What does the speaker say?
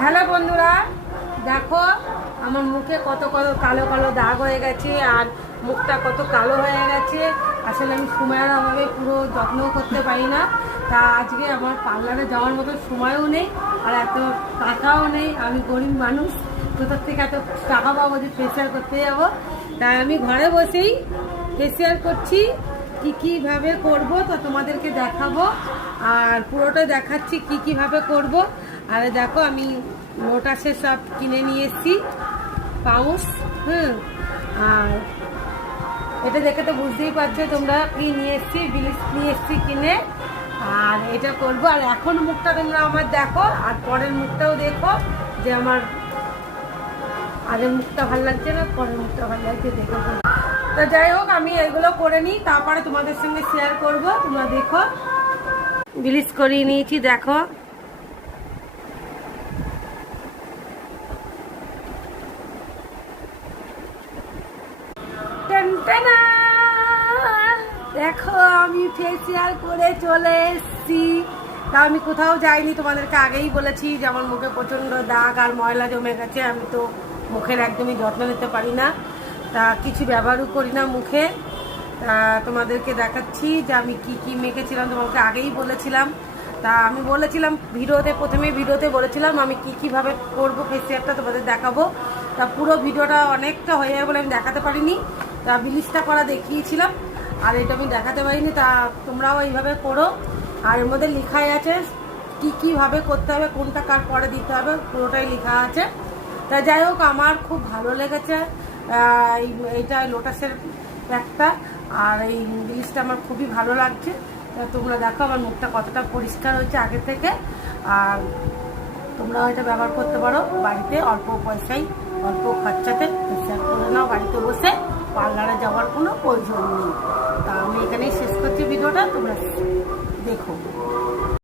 Hello বন্ধুরা, দেখো আমার মুখে কত কত কালো কালো দাগ হয়ে গেছে আর মুখটা কত কালো হয়ে গেছে। আসলে আমি সময়ের অভাবে পুরো যত্ন করতে পারি না। তা আজকে আমার পার্লারে যাওয়ার মতো সময়ও নেই আর এত টাকাও নেই। আমি গরিব মানুষ, কোথার থেকে এত টাকা পাবো যে ফেসিয়াল করতে যাবো। তাই আমি ঘরে বসেই ফেসিয়াল করছি। কীভাবে করব তো তোমাদেরকে দেখাবো আর পুরোটা দেখাচ্ছি কীভাবে করব। আর দেখো আমি লোটাসের সব কিনে নিয়ে এসেছি পাউচ। আর এটা দেখে তো বুঝতেই পারছো তোমরা কি নিয়ে এসেছি, ব্লিচ নিয়ে এসেছি কিনে। আর এটা করব। আর এখন মুখটা তোমরা আমার দেখো আর পরের মুখটাও দেখো যে আমার আগের মুখটা ভালো লাগছে না পরের মুখটা ভালো লাগছে দেখো। তো যাই হোক আমি এগুলো করে নিই, তারপরে তোমাদের সঙ্গে শেয়ার করব। তোমরা দেখো ব্লিচ করিয়ে নিয়েছি, দেখো দেখো আমি ফেসিয়াল করে চলে এসেছি। তা আমি কোথাও যাইনি, তোমাদেরকে আগেই বলেছি যে আমার মুখে প্রচণ্ড দাগ আর ময়লা জমে গেছে। আমি তো মুখের একদমই যত্ন নিতে পারি না, তা কিছু ব্যবহারও করি না মুখে। তা তোমাদেরকে দেখাচ্ছি যে আমি কি মেখেছিলাম, তোমাকে আগেই বলেছিলাম। তা আমি বলেছিলাম প্রথমে ভিডিওতে বলেছিলাম আমি কীভাবে করবো ফেসিয়ালটা তোমাদের দেখাবো। তা পুরো ভিডিওটা অনেকটা হয়ে যাবে বলে আমি দেখাতে পারিনি। তা ব্লিচটা করা দেখিয়েছিলাম আর এটা আমি দেখাতে পারিনি। তা তোমরাও এইভাবে করো। আর এর মধ্যে লেখাই আছে কীভাবে করতে হবে, কোনটা কার পরে দিতে হবে, পুরোটাই লেখা আছে। তা যাই হোক আমার খুব ভালো লেগেছে এইটা লোটাসের প্যাকটা। আর এই ব্লিচটা আমার খুবই ভালো লাগছে। তোমরা দেখো আমার মুখটা কতটা পরিষ্কার হয়েছে আগে থেকে। আর তোমরাও এটা ব্যবহার করতে পারো বাড়িতে, অল্প পয়সায় অল্প খরচাতে ফেসিয়াল করে নাও বাড়িতে বসে। পার্লারে যাওয়ার কোনো প্রয়োজন নেই। তা আমি এখানেই শেষ করছি ভিডিওটা, তোমরা দেখো।